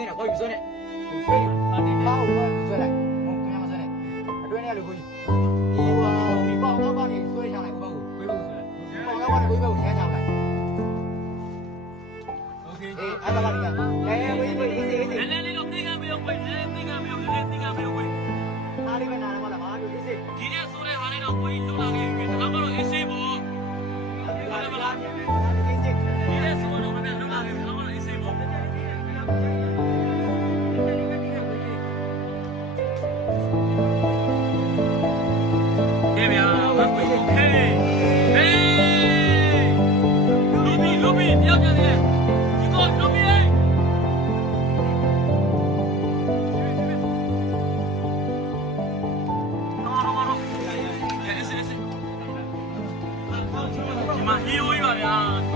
သေးနဲ့ခေါ်ယူဆွဲနဲ့ဆွဲနေပေါက်ကိုဆွဲလိုက်ဟုတ်ခင်ဗျာမဆွဲနဲ့အတွင်းထဲလူကိုကြီးဒီပေါက်တော့ကနေဆွဲချလိုက်ဘောကိုဝေးဖို့ဆွဲပေါက်တော့ကနေဝေးဖို့ရမ်းချလိုက်โอเคအေးအဲ့ဒါကလည်းဝေးအေးအေးနည်းနည်းလေးတော့သိကမရောဝေးနည်းသိကမရောနည်းသိကမရောဝေးအားလေးပဲနားရမှာလားဘာလို့အေးအေးဒီနေ့ဆိုတဲ့ဟာလေးတော့ဝေးလှုပ်လာခဲ့ပြီဒါကတော့အေးအေးပေါ့ဘာလဲမလားအေးအေးဒီနေ့ဆိုတော့လည်းလှုပ်လာခဲ့ပြီဒါကတော့အေးအေးပေါ့ကဲဗျာဘာကိုโอเคဟေးလူဘီပြောင်းကြတယ်ဒီကောလူဘီဒီမှာဟီရိုကြီးပါဗျာ